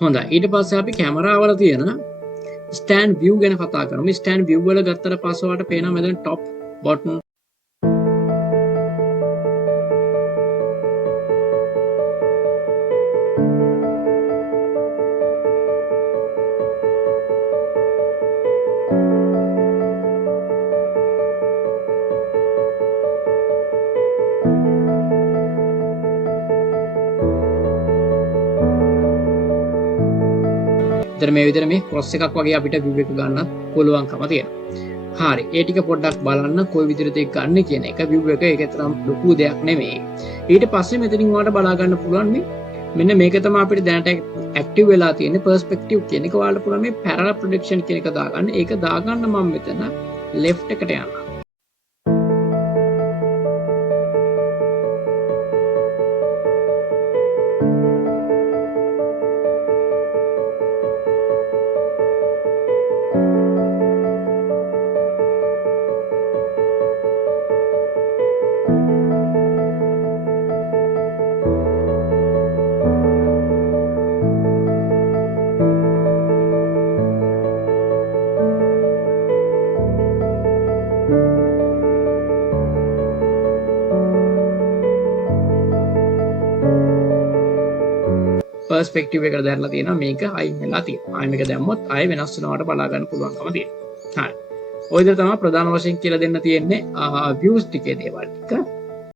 හොඳයි. ඊට පස්සේ අපි කැමරාවල තියෙන ස්ටෑන්ඩ් view ගැන කතා කරමු. ස්ටෑන්ඩ් view වල ගත්තට පස්සේ ඔයාලට පේනවා මෙතන top bottom මේ විදිහට මේ ක්‍රොස් එකක් වගේ අපිට view එක ගන්න පුළුවන්කම තියෙනවා. හරි. ඒ ටික පොඩ්ඩක් බලන්න කොයි විදිහටද ඒක ගන්න කියන එක view එක ඒක තරම් ලොකු දෙයක් නෙමෙයි. ඊට පස්සේ මෙතනින් ඔයාලට බලා ගන්න පුළුවන් මෙන්න මේක තමයි අපිට දැනට ඇක්ටිව් වෙලා තියෙන පර්ස්පෙක්ටිව් කියන එක. ඔයාලට පුළුවන් මේ පැරලල් ප්‍රොජෙක්ෂන් කියන එක දාගන්න. ඒක දාගන්න මම මෙතන left එකට යනවා. පර්ස්පෙක්ටිව් එකට දැරලා තියෙනවා මේක අයින් වෙලා තියෙනවා. ආයෙ මේක දැම්මොත් ආයෙ වෙනස් වෙනවට බලා ගන්න පුළුවන්කම තියෙනවා. හරි. ඔය විදිහට තමයි ප්‍රධාන වශයෙන් කියලා දෙන්න තියෙන්නේ views ටිකේ දේවල් ටික.